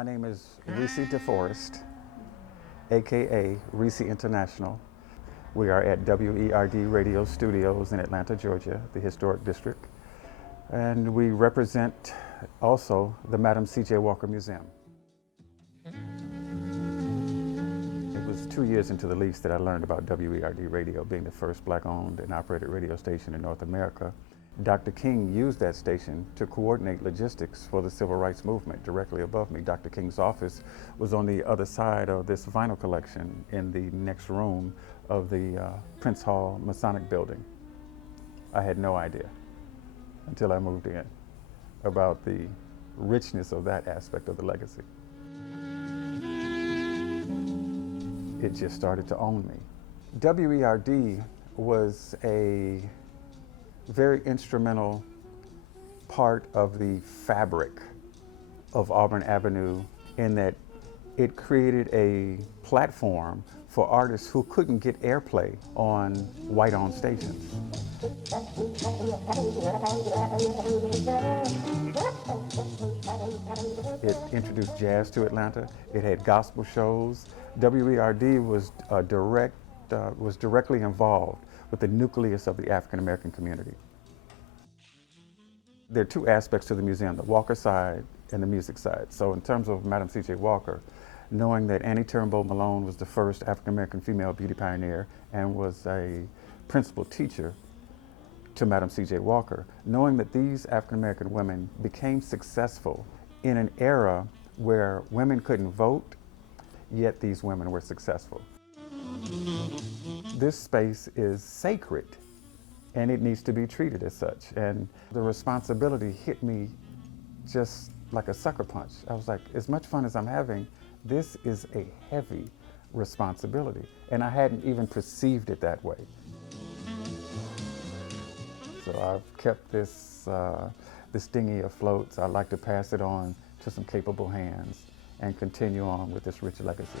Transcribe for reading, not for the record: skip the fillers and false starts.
My name is Reese DeForest, aka Reese International. We are at WERD Radio Studios in Atlanta, Georgia, the historic district. And we represent also the Madam C.J. Walker Museum. It was 2 years into the lease that I learned about WERD Radio being the first Black-owned and operated radio station in North America. Dr. King used that station to coordinate logistics for the civil rights movement directly above me. Dr. King's office was on the other side of this vinyl collection in the next room of the Prince Hall Masonic building. I had no idea until I moved in about the richness of that aspect of the legacy. It just started to own me. WERD was a very instrumental part of the fabric of Auburn Avenue in that it created a platform for artists who couldn't get airplay on white-owned stations. It introduced jazz to Atlanta. It had gospel shows. WERD was directly involved with the nucleus of the African American community. There are two aspects to the museum, the Walker side and the music side. So in terms of Madam C.J. Walker, knowing that Annie Turnbull Malone was the first African American female beauty pioneer and was a principal teacher to Madam C.J. Walker, knowing that these African American women became successful in an era where women couldn't vote, yet these women were successful. This space is sacred and it needs to be treated as such. And the responsibility hit me just like a sucker punch. I was like, as much fun as I'm having, this is a heavy responsibility. And I hadn't even perceived it that way. So I've kept this dinghy afloat. So I'd like to pass it on to some capable hands and continue on with this rich legacy.